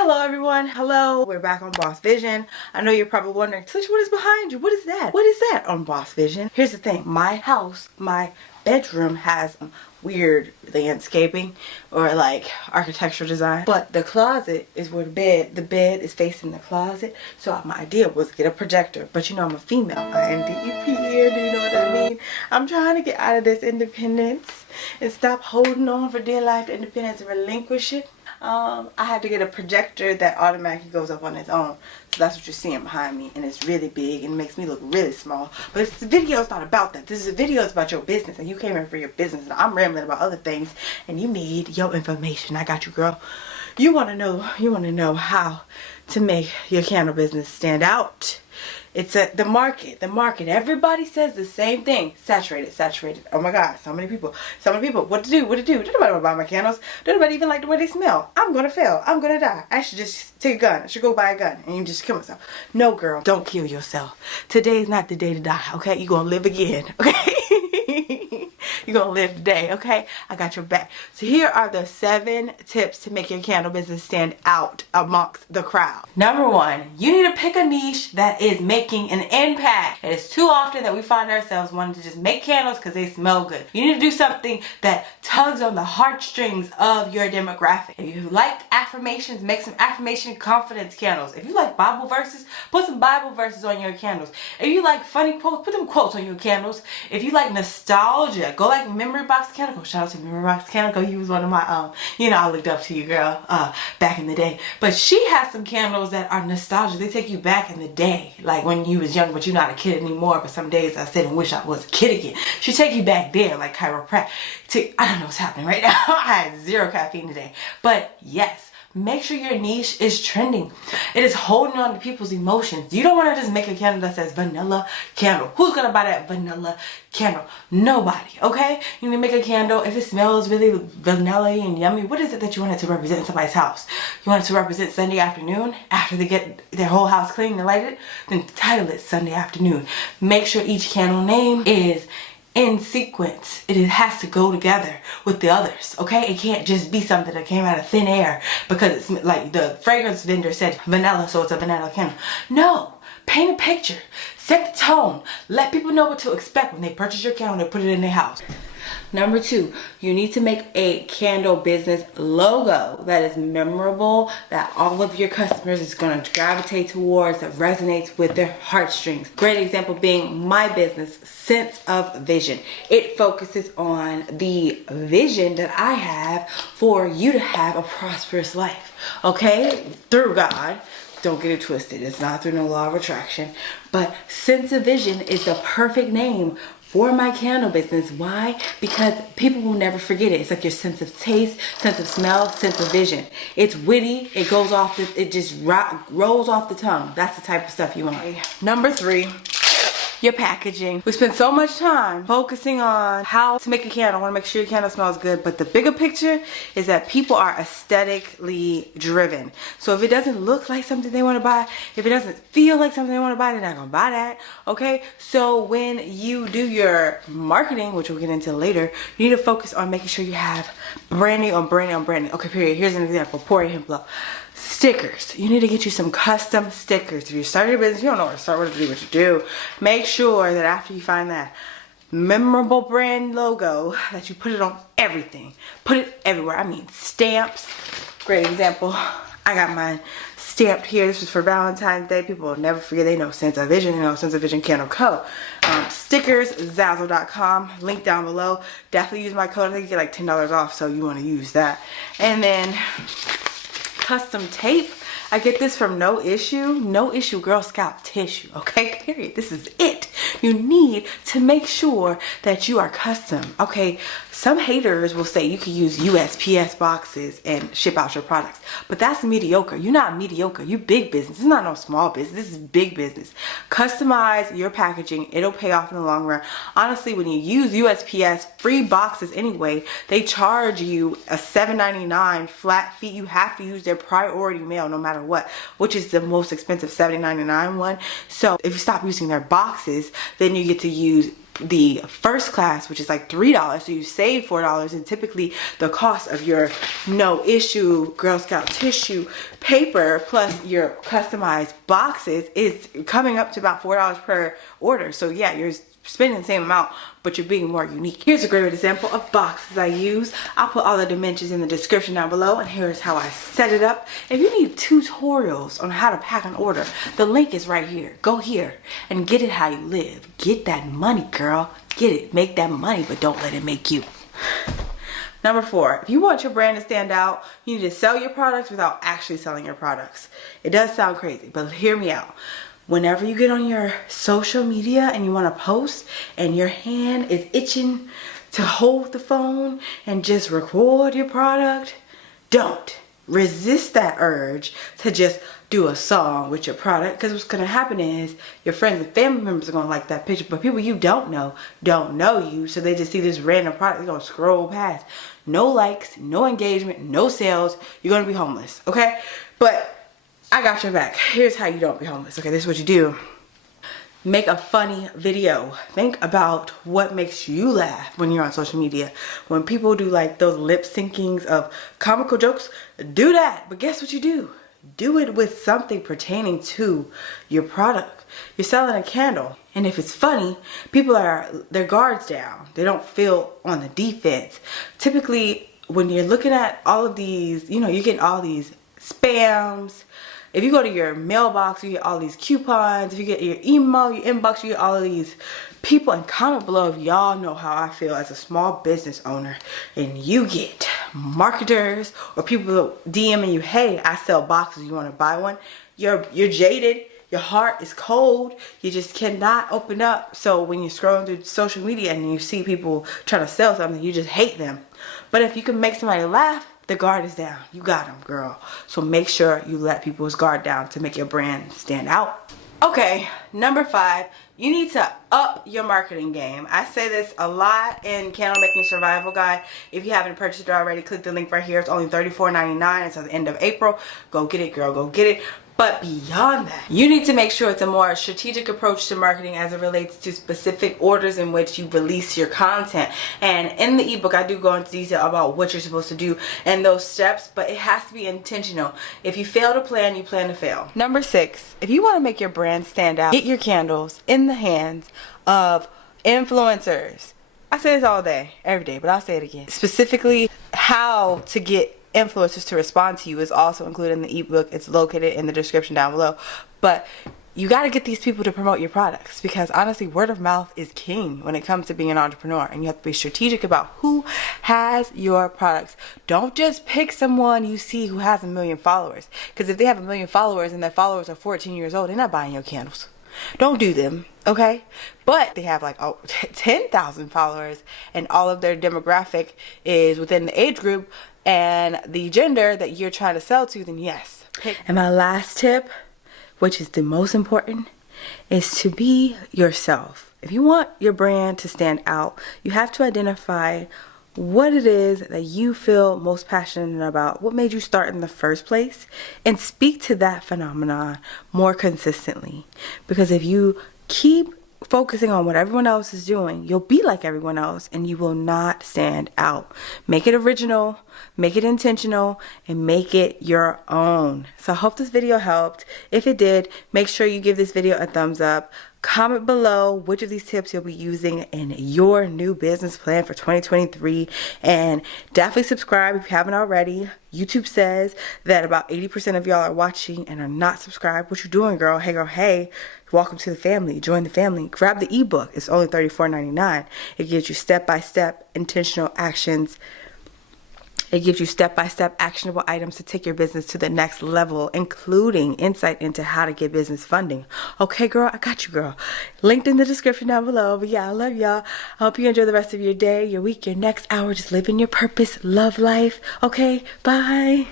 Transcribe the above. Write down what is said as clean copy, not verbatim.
Hello everyone, hello. We're back on Boss Vision. I know you're probably wondering, Talisha, what is behind you? What is that? What is that on Boss Vision? Here's the thing, my house, my bedroom has weird landscaping or like architectural design, but the closet is where the bed is facing the closet. So my idea was get a projector, but you know I'm a female, INDEPN, do you know what I mean? I'm trying to get out of this independence and stop holding on for dear life to independence and relinquish it. I had to get a projector that automatically goes up on its own. So that's what you're seeing behind me, and it's really big and it makes me look really small. But this video is not about that. This is a video about your business, and you came in for your business, and I'm rambling about other things, and you need your information. I got you, girl. You want to know how to make your candle business stand out. It's the market. Everybody says the same thing. Saturated. Oh my God, so many people. What to do? Don't nobody want to buy my candles. Don't nobody even like the way they smell. I'm gonna fail. I'm gonna die. I should just take a gun. I should go buy a gun and you just kill myself. No, girl, don't kill yourself. Today's not the day to die, okay? You're gonna live again, okay? You're gonna live today, okay? I got your back. So here are the 7 tips to make your candle business stand out amongst the crowd. Number 1, you need to pick a niche that is making an impact. It is too often that we find ourselves wanting to just make candles because they smell good. You need to do something that tugs on the heartstrings of your demographic. If you like affirmations, make some affirmation confidence candles. If you like Bible verses, put some Bible verses on your candles. If you like funny quotes, put them quotes on your candles. If you like nostalgia, go like Memory Box Candle. Shout out to Memory Box Candle. You was one of my I looked up to you, girl, back in the day. But she has some candles that are nostalgia. They take you back in the day, like when you was young, but you're not a kid anymore. But some days I sit and wish I was a kid again. She take you back there, like chiropractic. I don't know what's happening right now. I had 0 caffeine today, but yes. Make sure your niche is trending. It is holding on to people's emotions. You don't want to just make a candle that says vanilla candle. Who's going to buy that vanilla candle? Nobody, okay? You need to make a candle. If it smells really vanilla and yummy, what is it that you want it to represent in somebody's house? You want it to represent Sunday afternoon after they get their whole house clean and lighted? Then title it Sunday afternoon. Make sure each candle name is in sequence. It has to go together with the others, okay? It can't just be something that came out of thin air because it's like the fragrance vendor said vanilla, so it's a vanilla candle. No, paint a picture, set the tone, let people know what to expect when they purchase your candle and put it in their house. Number 2, you need to make a candle business logo that is memorable, that all of your customers is going to gravitate towards, that resonates with their heartstrings. Great example being my business, Sense of Vision. It focuses on the vision that I have for you to have a prosperous life, okay? Through God. Don't get it twisted. It's not through no law of attraction. But Sense of Vision is the perfect name for my candle business. Why? Because people will never forget it. It's like your sense of taste, sense of smell, sense of vision. It's witty. It goes off. It just rolls off the tongue. That's the type of stuff you want. Number 3. Your packaging. We spend so much time focusing on how to make a candle. I want to make sure your candle smells good, but the bigger picture is that people are aesthetically driven. So if it doesn't look like something they want to buy, if it doesn't feel like something they want to buy, they're not going to buy that, okay? So when you do your marketing, which we'll get into later, you need to focus on making sure you have branding on branding on branding. Okay, period. Here's an example. Pour your hemp blow. Stickers. You need to get you some custom stickers. If you're starting your business, you don't know where to start, what to do. Make sure that after you find that memorable brand logo, that you put it on everything. Put it everywhere. I mean, stamps. Great example. I got mine stamped here. This was for Valentine's Day. People will never forget. They know Sense of Vision. They know Sense of Vision Candle Co. Stickers, Zazzle.com. Link down below. Definitely use my code. I think you get like $10 off, so you want to use that. And then custom tape. I get this from No Issue Girl Scout tissue, okay? Period. This is it. You need to make sure that you are custom, okay? Some haters will say you can use USPS boxes and ship out your products, but that's mediocre. You're not mediocre. You're big business. It's not no small business. This is big business. Customize your packaging. It'll pay off in the long run. Honestly, when you use USPS free boxes anyway, they charge you a $7.99 flat fee. You have to use their priority mail no matter what, which is the most expensive $7.99 one. So if you stop using their boxes, then you get to use the first class, which is like $3, so you save $4, and typically the cost of your no issue Girl Scout tissue paper plus your customized boxes is coming up to about $4 per order. So yeah, you're spending the same amount, but you're being more unique. Here's a great example of boxes I use. I'll put all the dimensions in the description down below, and here's how I set it up. If you need tutorials on how to pack an order, the link is right here. Go here and get it how you live. Get that money, girl. Get it. Make that money, but don't let it make you. Number 4, if you want your brand to stand out, you need to sell your products without actually selling your products. It does sound crazy, but hear me out. Whenever you get on your social media and you want to post and your hand is itching to hold the phone and just record your product, don't. Resist that urge to just do a song with your product, because what's going to happen is your friends and family members are going to like that picture, but people you don't know you, so they just see this random product, they're going to scroll past. No likes, no engagement, no sales, you're going to be homeless, okay? But I got your back. Here's how you don't be homeless. Okay, this is what you do. Make a funny video. Think about what makes you laugh when you're on social media. When people do like those lip syncings of comical jokes, do that. But guess what you do? Do it with something pertaining to your product. You're selling a candle, and if it's funny, people are their guards down. They don't feel on the defense. Typically, when you're looking at all of these, you know, you're getting all these spams. If you go to your mailbox, you get all these coupons. If you get your email, your inbox, you get all of these people. And comment below if y'all know how I feel as a small business owner and you get marketers or people DMing you, hey, I sell boxes, you want to buy one? You're jaded. Your heart is cold. You just cannot open up. So when you're scrolling through social media and you see people trying to sell something, you just hate them. But if you can make somebody laugh, the guard is down. You got them, girl. So make sure you let people's guard down to make your brand stand out. Okay, number 5, you need to up your marketing game. I say this a lot in Candle Making Survival Guide. If you haven't purchased it already, click the link right here. It's only $34.99 until the end of April. Go get it, girl. Go get it. But beyond that, you need to make sure it's a more strategic approach to marketing as it relates to specific orders in which you release your content. And in the ebook, I do go into detail about what you're supposed to do and those steps, but it has to be intentional. If you fail to plan, you plan to fail. Number 6, if you want to make your brand stand out, get your candles in the hands of influencers. I say this all day, every day, but I'll say it again. Specifically, how to get influencers to respond to you is also included in the ebook. It's located in the description down below. But you got to get these people to promote your products, because honestly, word of mouth is king when it comes to being an entrepreneur, and you have to be strategic about who has your products. Don't just pick someone you see who has 1 million followers, because if they have 1 million followers and their followers are 14 years old, they're not buying your candles. Don't do them, okay? But they have like 10,000 followers and all of their demographic is within the age group and the gender that you're trying to sell to, then yes. And my last tip, which is the most important, is to be yourself. If you want your brand to stand out, you have to identify what it is that you feel most passionate about, what made you start in the first place, and speak to that phenomenon more consistently. Because if you keep focusing on what everyone else is doing, you'll be like everyone else and you will not stand out. Make it original, make it intentional, and make it your own. So I hope this video helped. If it did, make sure you give this video a thumbs up. Comment below which of these tips you'll be using in your new business plan for 2023, and definitely subscribe if you haven't already. YouTube says that about 80% of y'all are watching and are not subscribed. What you doing, girl? Hey, girl, hey. Welcome to the family. Join the family. Grab the ebook. It's only $34.99. It gives you step-by-step intentional actions. It gives you step-by-step actionable items to take your business to the next level, including insight into how to get business funding. Okay, girl, I got you, girl. Linked in the description down below. But yeah, I love y'all. I hope you enjoy the rest of your day, your week, your next hour. Just living your purpose. Love life. Okay, bye.